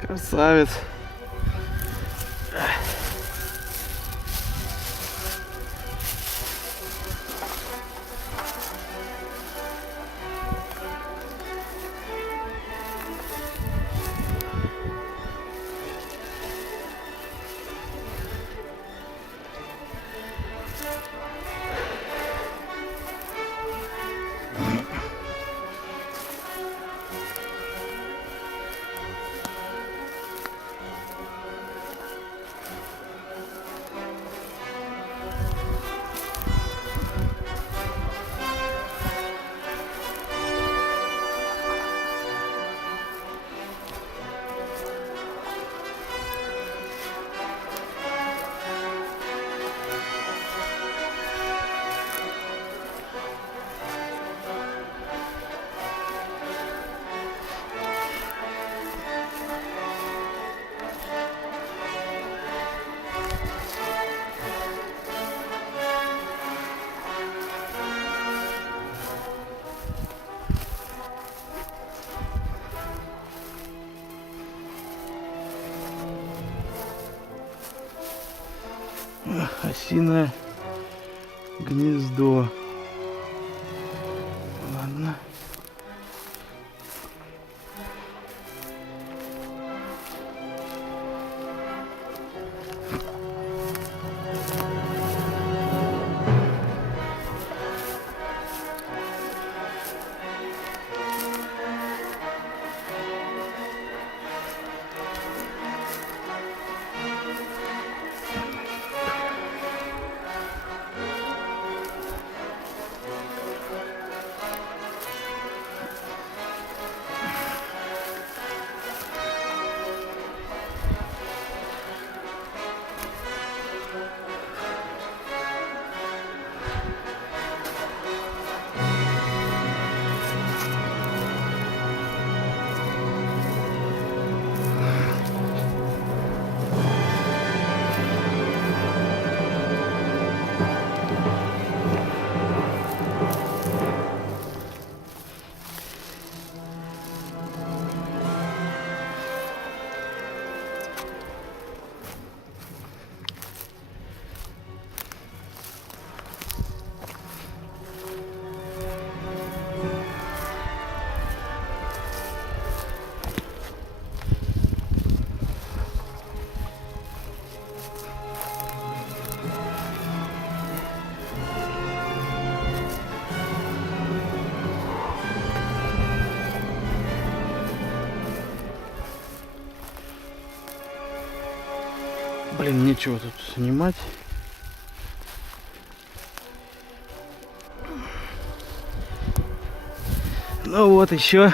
Красавец. Осиное гнездо. Ладно. Блин, нечего тут снимать. Ну вот еще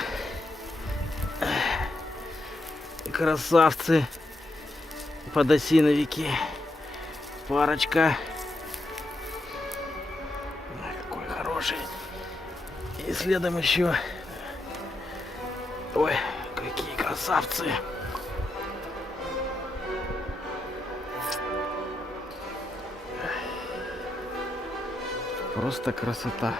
красавцы подосиновики. Парочка. Ой, какой хороший. И следом еще. Ой, какие красавцы. Просто красота.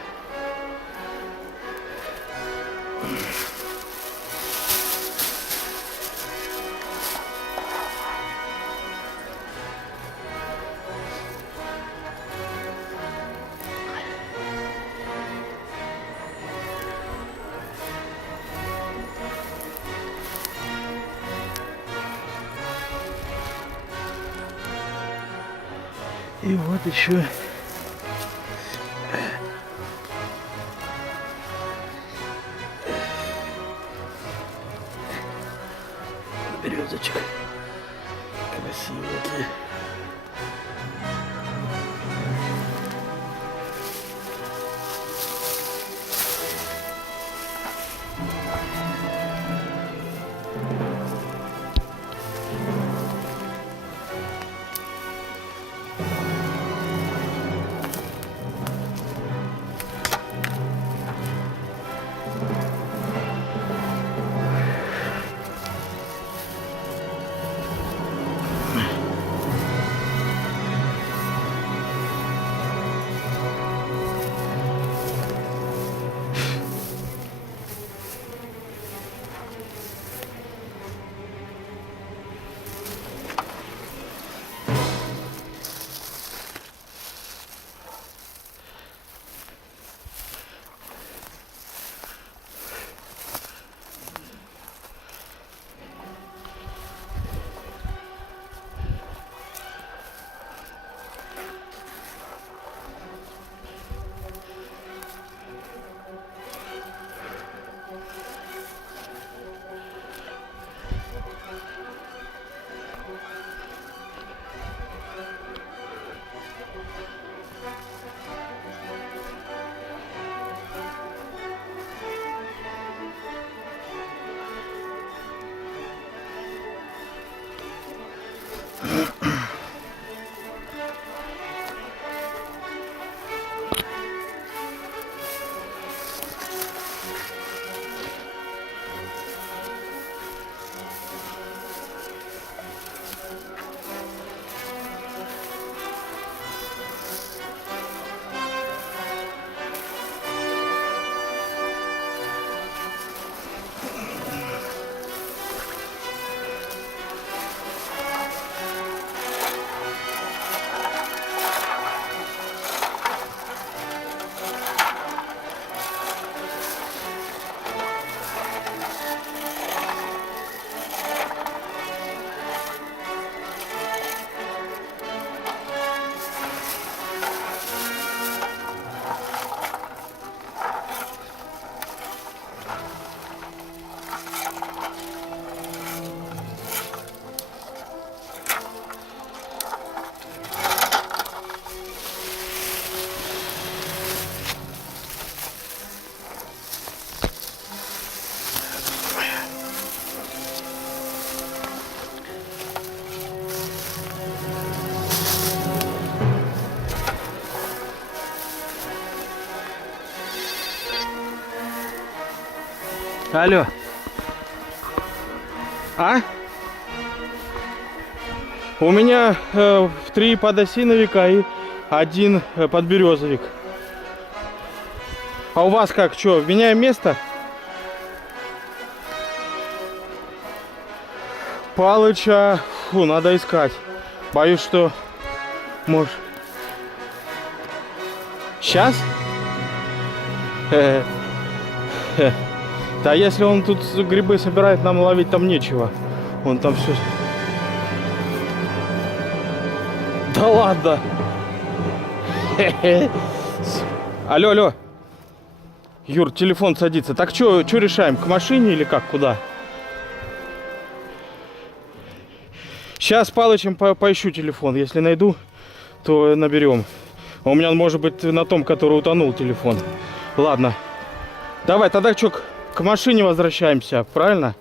И вот еще березочка красивая. Алло. А? У меня 3 подосиновика и 1 подберезовик. А у вас как, что, меняем место? Палыча, фу, надо искать. Боюсь, что... Может... Сейчас? Да если он тут грибы собирает, нам ловить там нечего. Он там все... Да ладно. Алло, алло. Юр, телефон садится. Так что решаем? К машине или как? Куда? Сейчас с Палычем поищу телефон. Если найду, то наберем. А у меня может быть на том, который утонул, телефон. Ладно. Давай, тогда что, к машине возвращаемся, правильно?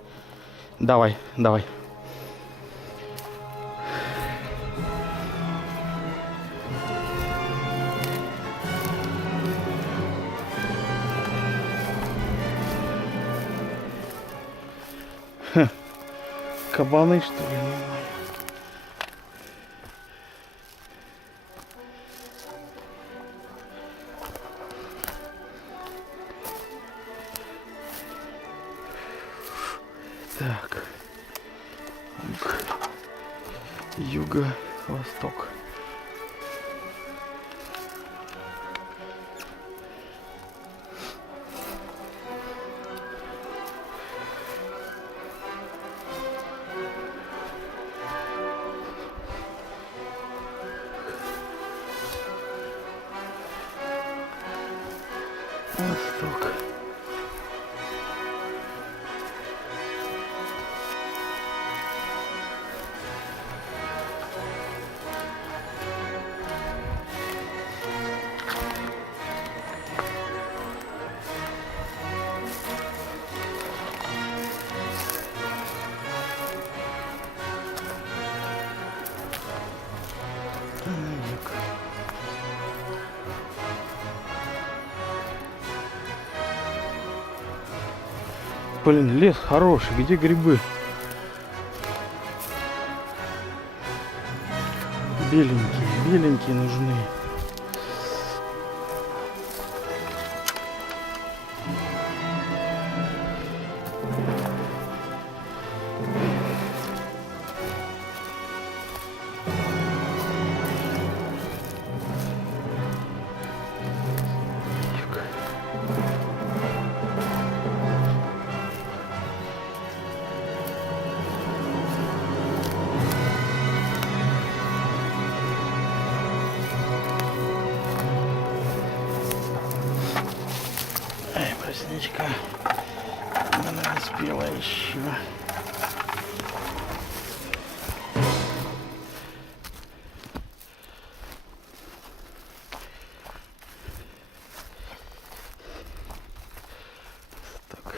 Давай, давай. Ха. Кабаны, что ли? Так, юго-восток. Восток. Блин, лес хороший, где грибы? Беленькие нужны. Бросничка, она спела еще. Так.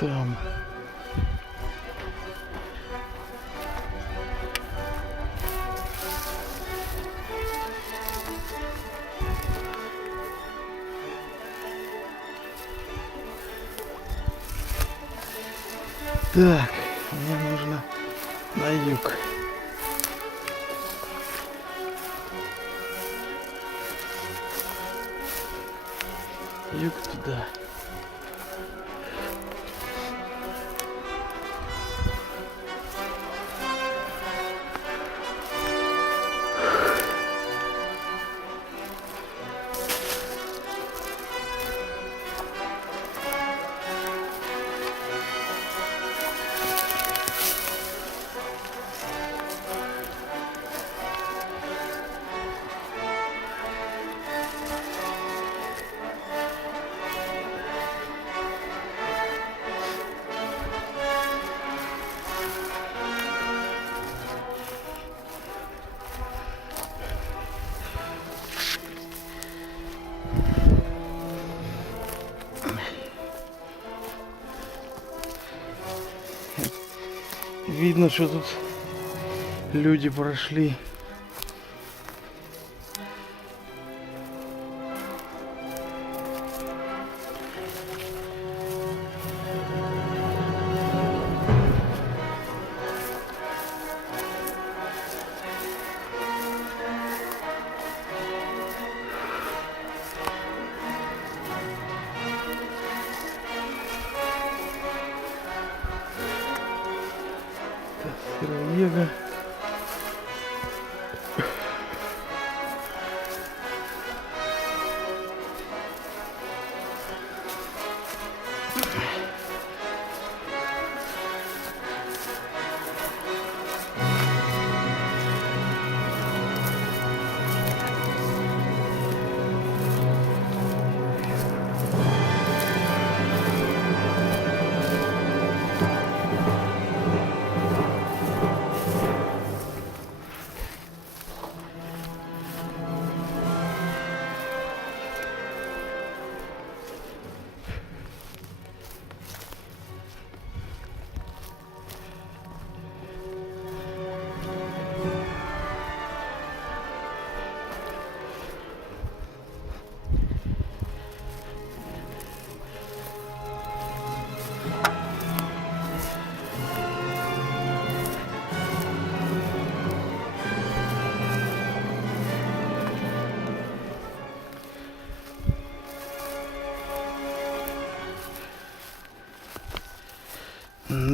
Там. Так, мне нужно на юг. Юг туда. видно, что тут люди прошли. Сыроега.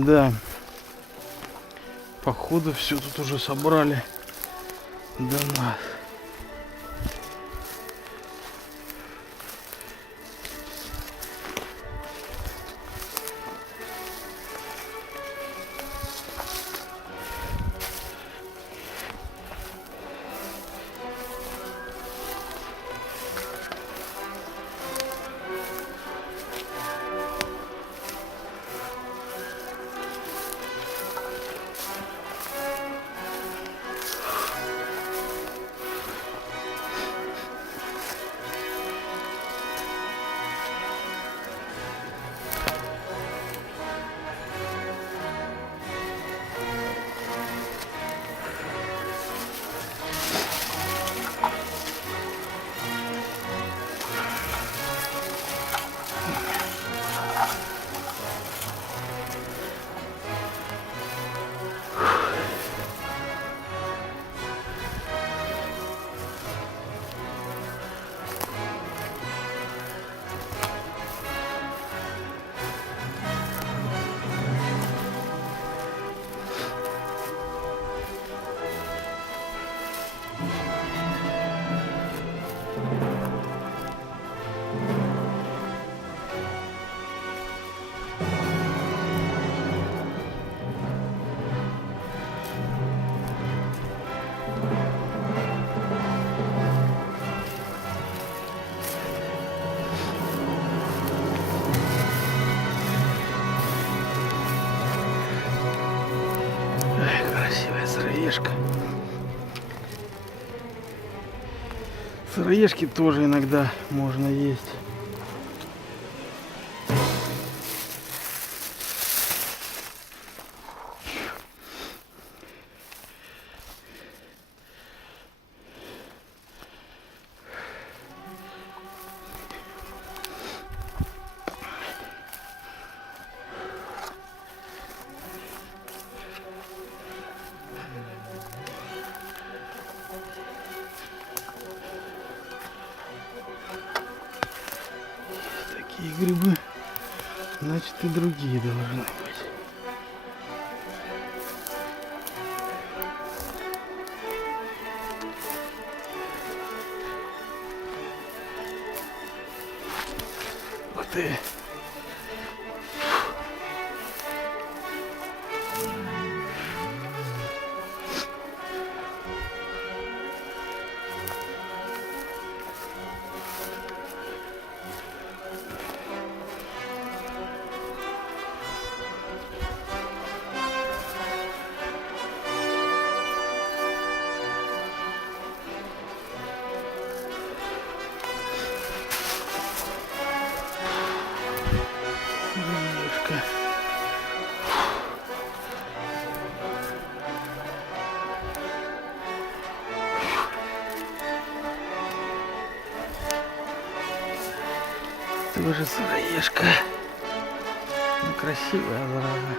Да, походу все тут уже собрали до нас. Сыроежка. Сыроежки тоже иногда можно есть. Такие грибы, значит, и другие должны быть. Ух ты! же сыроежка. Ну, красивая зараза.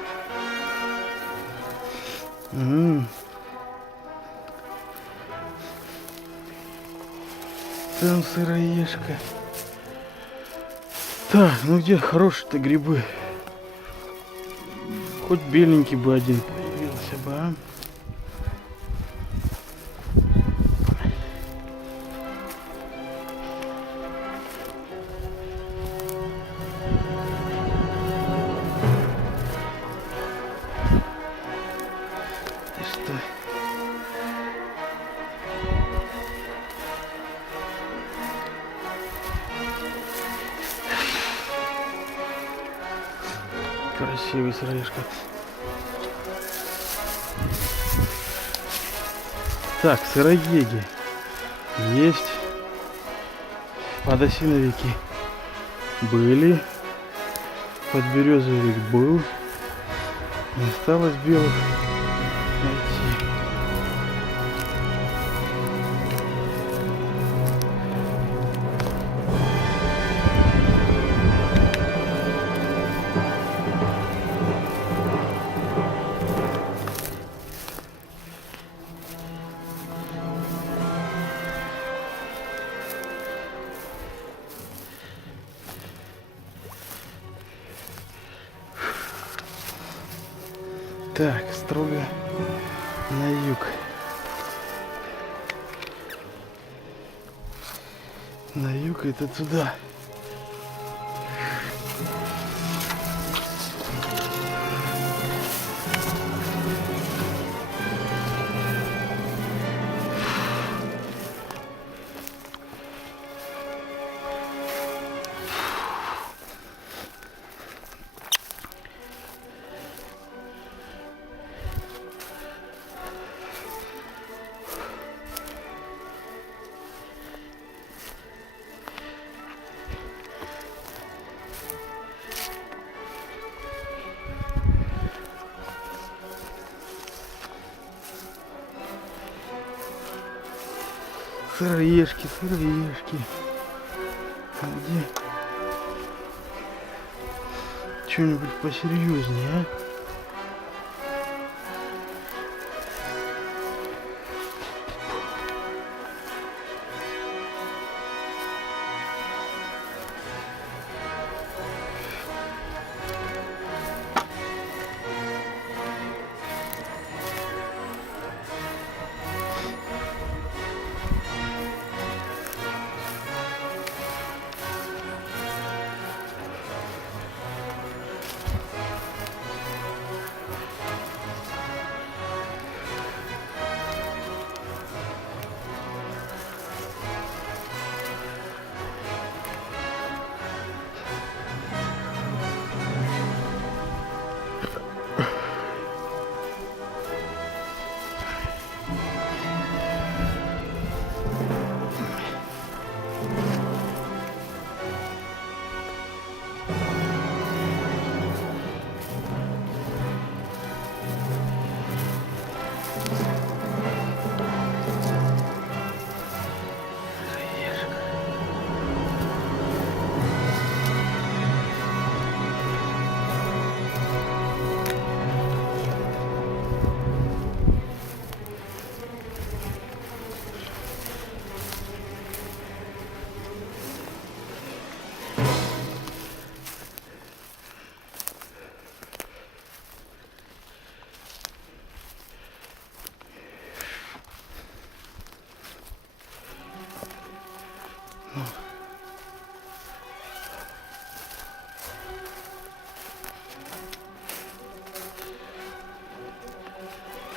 Там сыроежка. Так, ну где хорошие-то грибы? Хоть беленький бы один появился бы, а? Ты что? Красивый сыроежка. Так, сыроеги есть. Подосиновики были. Подберезовик был. Не осталось белых найти. Так, строго на юг. На юг это туда. Сыроежки, сыроежки. А где что-нибудь посерьезнее, а?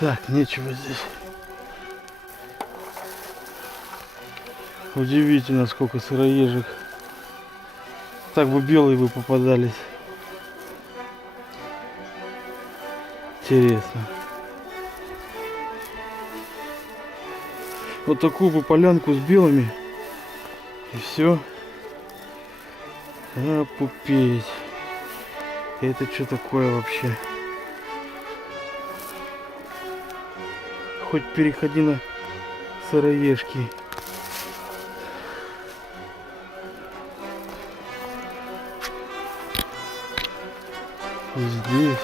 Так, нечего здесь. Удивительно, сколько сыроежек. Так бы белые бы попадались. Интересно. Вот такую бы полянку с белыми. И все. Опупеть. Это что такое вообще? Хоть переходи на сыроежки. И здесь.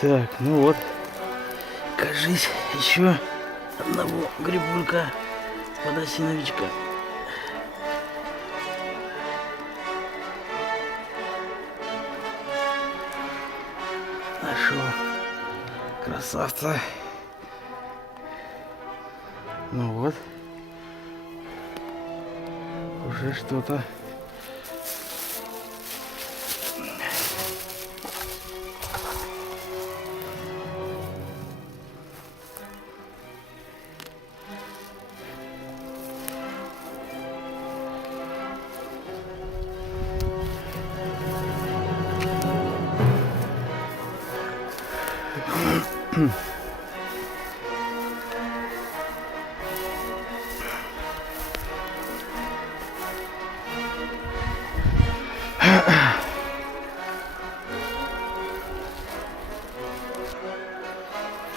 Так, ну вот. Кажись, еще одного грибулька подосиновичка. Нашел. Красавца. Ну вот. Уже что-то.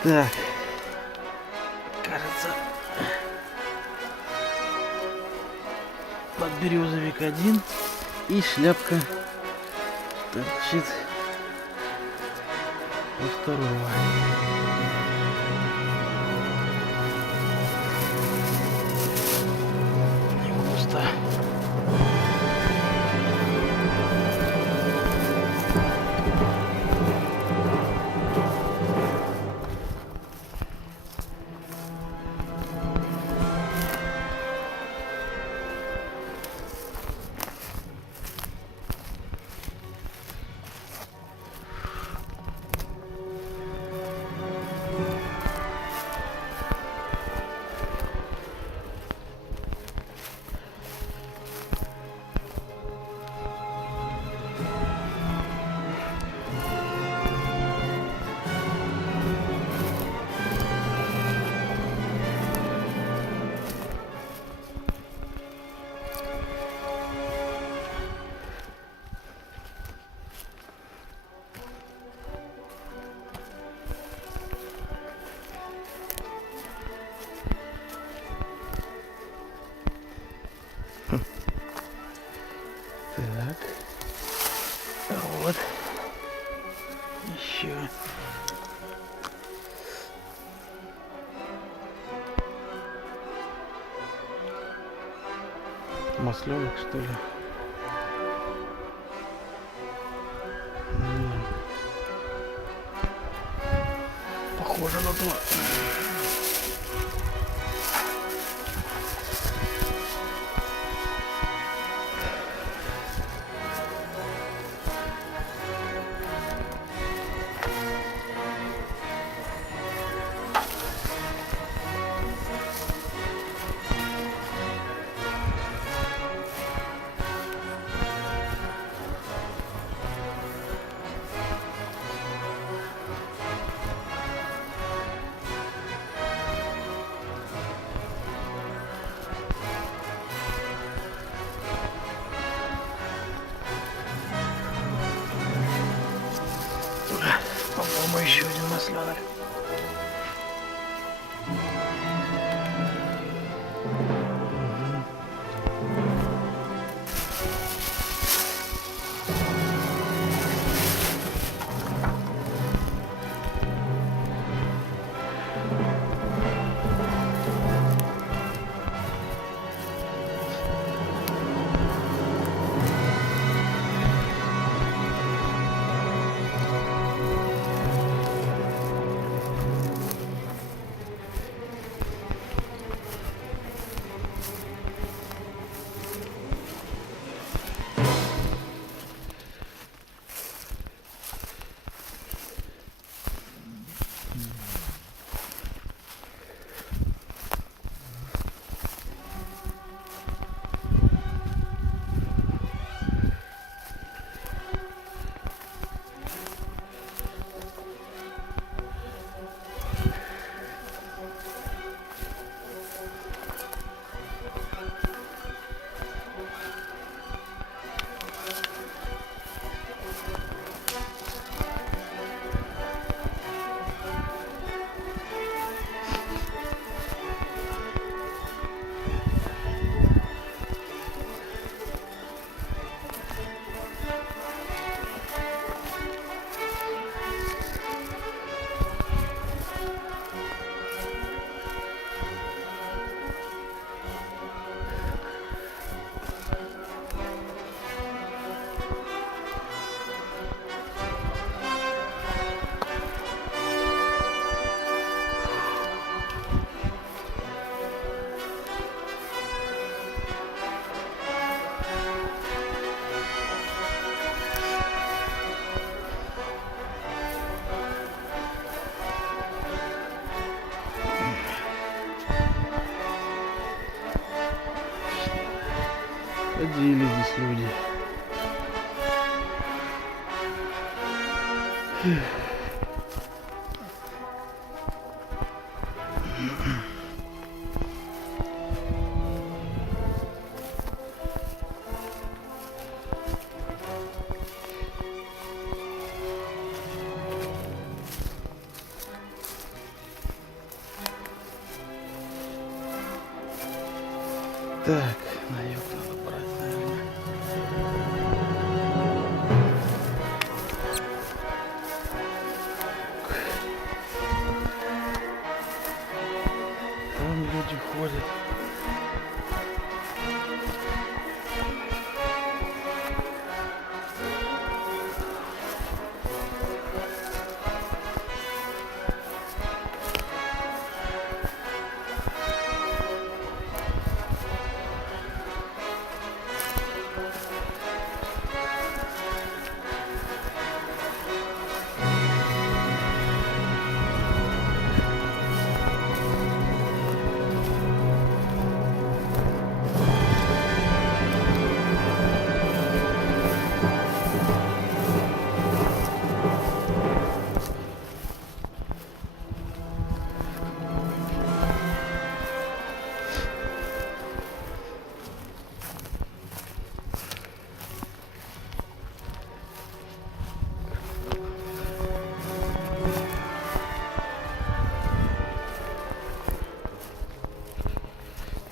Так, кажется, подберезовик один и шляпка торчит у второго. Не густо. Так, вот еще. Масленок, что ли? Похоже на то. По-моему, еще один масленок. Ходили здесь люди. Так, на юг надо брать, наверное. Там люди ходят.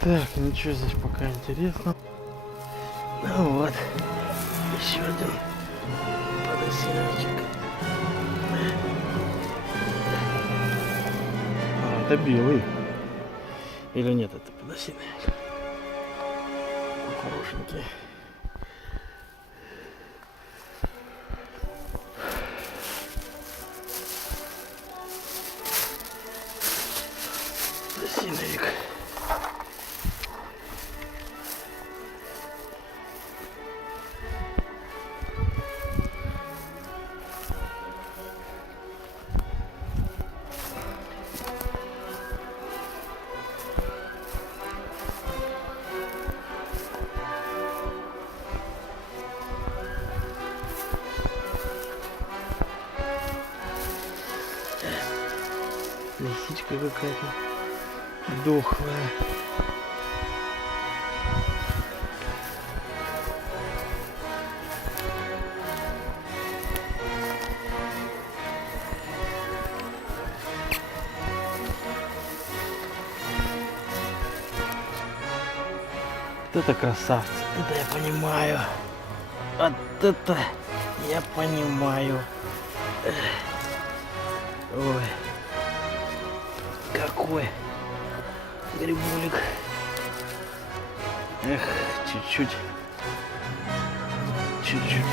Так, ничего здесь пока интересно. Ну вот, еще один подосиновичек. А, это белый. Или нет, это подосиновик. Хорошенький. Подосиновик. Лисичка какая-то дохлая. Вот это красавцы, это я понимаю. Вот это я понимаю. Ой. Какой грибулик. Эх, чуть-чуть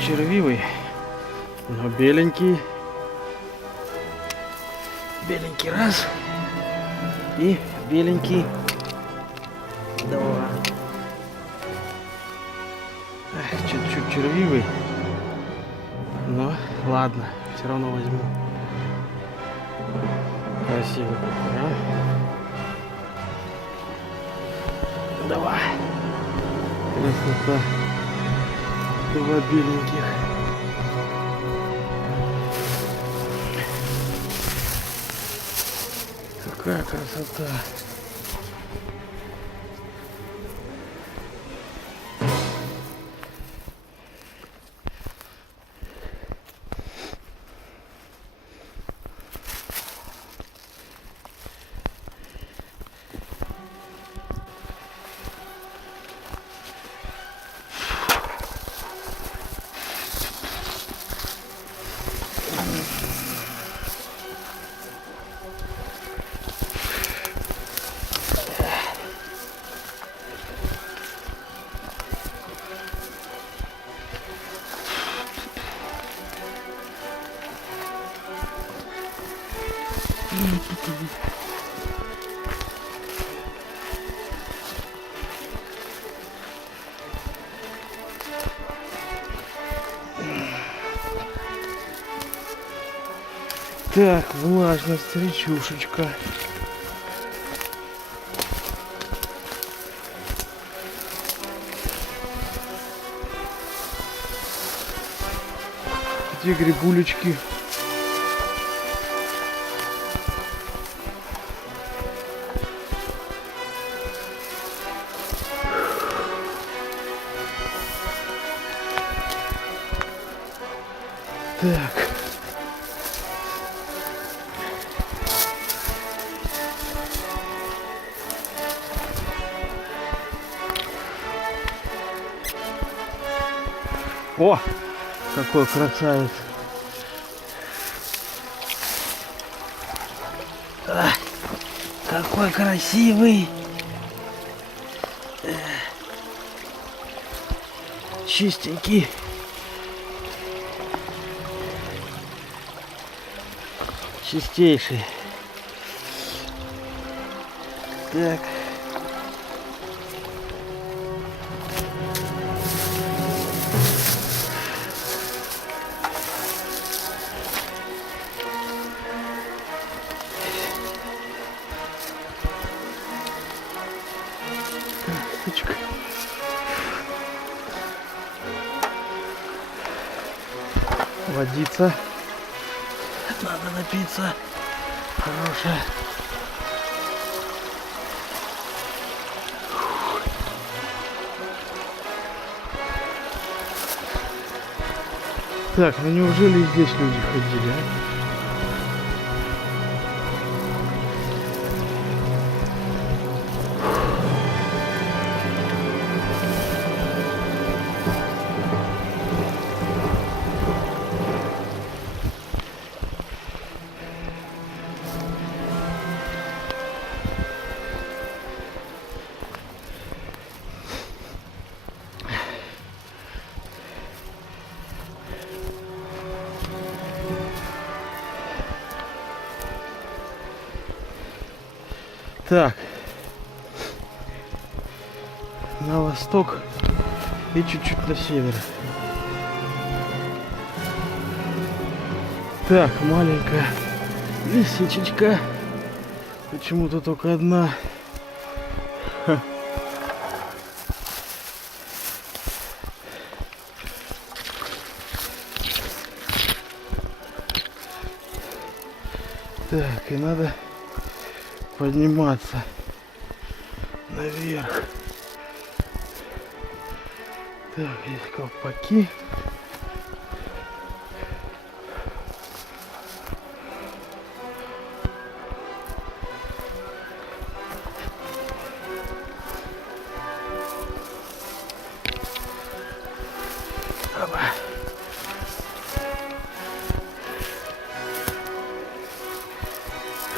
червивый, но беленький. Беленький раз и беленький два. Эх, чуть-чуть червивый, но ладно, все равно возьму. Красивый какой, а? Давай. Красота. Два беленьких. Какая красота. Так, влажность, речушечка. где грибулечки. Так. О, какой красавец. А, какой красивый. Чистенький. Чистейший. Так. Водица. Надо напиться. Хорошая. Так, ну неужели здесь люди ходили, а? Так, на восток и чуть-чуть на север. Так, маленькая лисичечка. Почему-то только одна. Ха. Так, и надо подниматься наверх. Так, есть колпаки. Опа.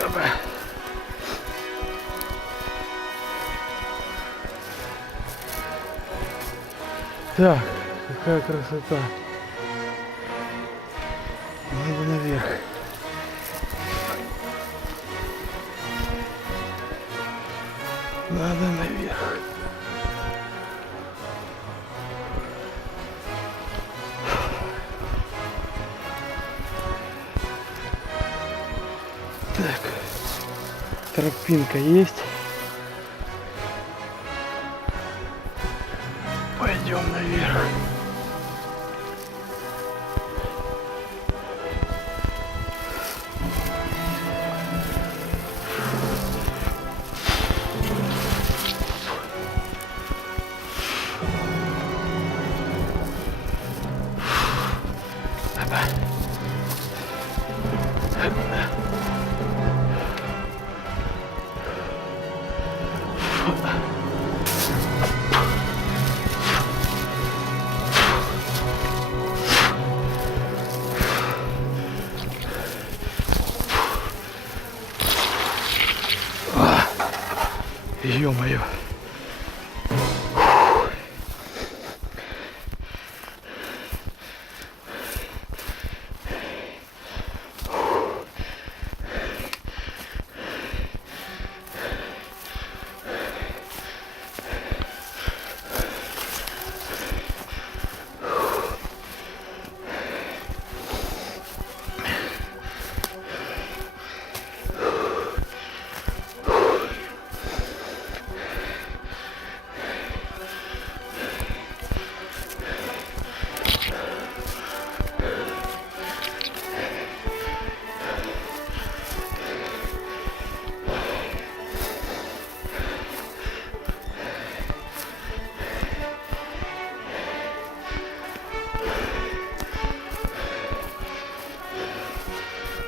Опа. Так, какая красота. Надо наверх. Надо наверх. Так, тропинка есть. Пойдем наверх. Ё-моё.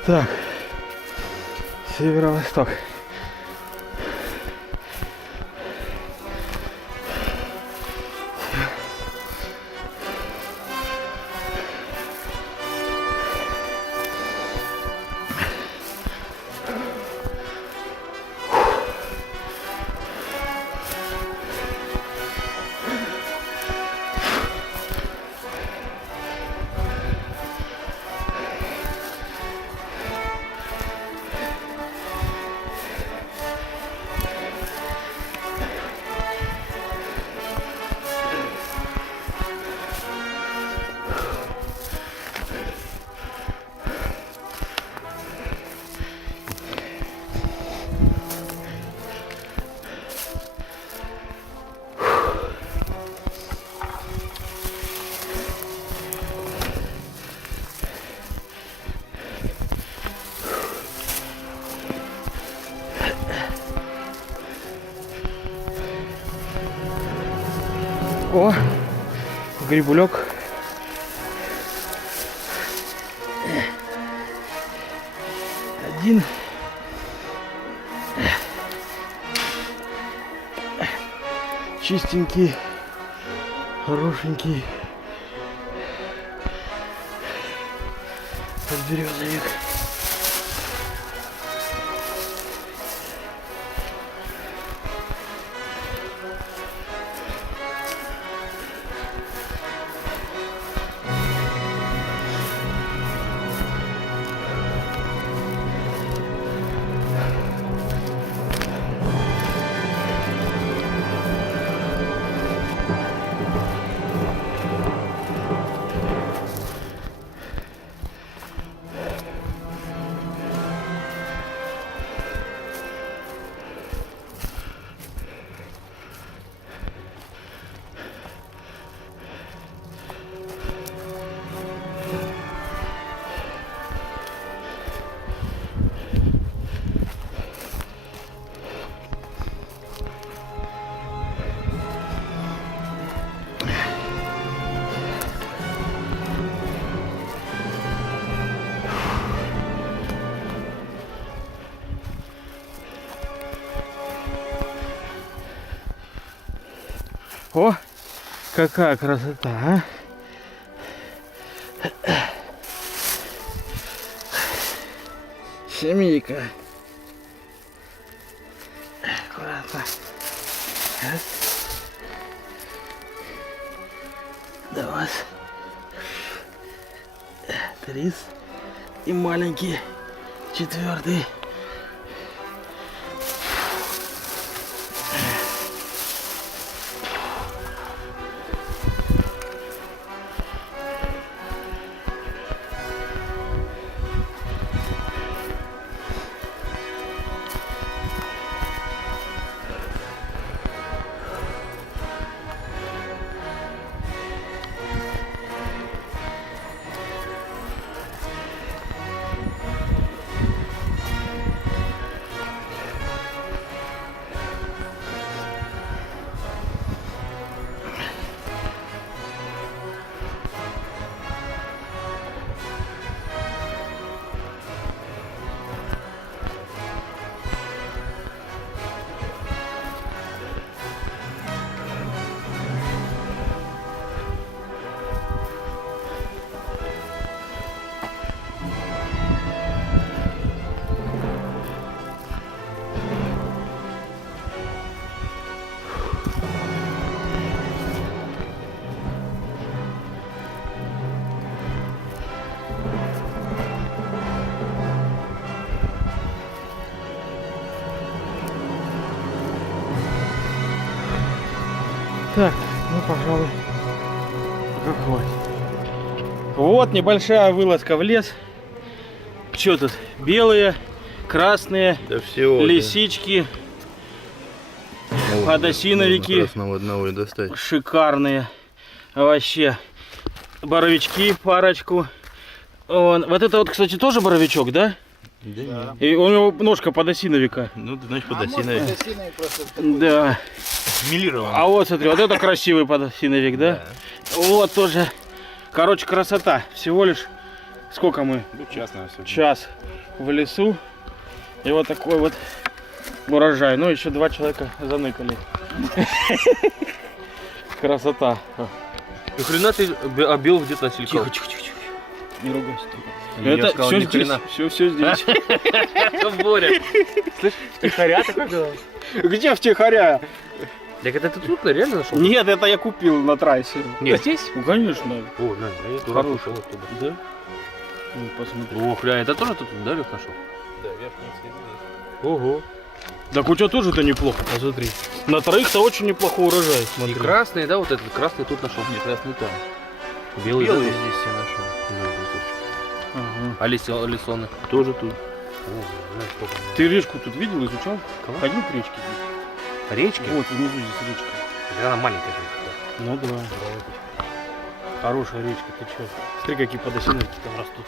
Так, северо-восток. О, грибулек. Один. Чистенький, хорошенький. Подберезовик. О, какая красота, а? Семейка. Аккуратно. Да вас. Трис. И маленький. Четвертый. Так, ну, пожалуй, пока хватит. Вот небольшая вылазка в лес. Что тут? Белые, красные, да все, лисички, подосиновики. Красного одного и достать. Шикарные. Вообще. Боровички парочку. Вот это вот, кстати, тоже боровичок, да? Да. И у него ножка подосиновика. Ну, значит, подосиновик. Да. Милирован. А вот, смотри, вот это красивый подосиновик, да? Вот тоже. Короче, красота. Всего лишь Сколько мы? Ну, час, наверное, Час в лесу. И вот такой вот урожай. Ну, еще 2 человека заныкали. Красота. Ни хрена ты обел где-то силикон. Тихо. Не ругайся. Я Это сказал, все ни здесь. хрена. Все здесь. Боря. Слышь, втихаря такой делал? Где втихаря? Так это ты тут реально нашел? Нет, это я купил на трассе. Нет. Здесь? Ну, конечно. О, на, я тоже Хороший. нашел оттуда. Да? Ну, посмотри. О, хля, это тоже ты тут, да, Лёх, нашел? Да, верхний цвет. Ого. Так у тебя тоже-то неплохо, посмотри. На троих-то очень неплохой урожай, И смотри. красный, да, вот этот красный тут нашел. Нет, красный там. Белый, Белый да, здесь тут? я нашел. Ага. А лисоны? Тоже тут. О, знаешь, сколько. Ты речку тут видел, изучал? Кого? Ходил к речке здесь? Речки? Вот, внизу здесь речка. Она маленькая. Ну да. Хорошая речка, ты чё? Смотри, какие подосиновики там растут.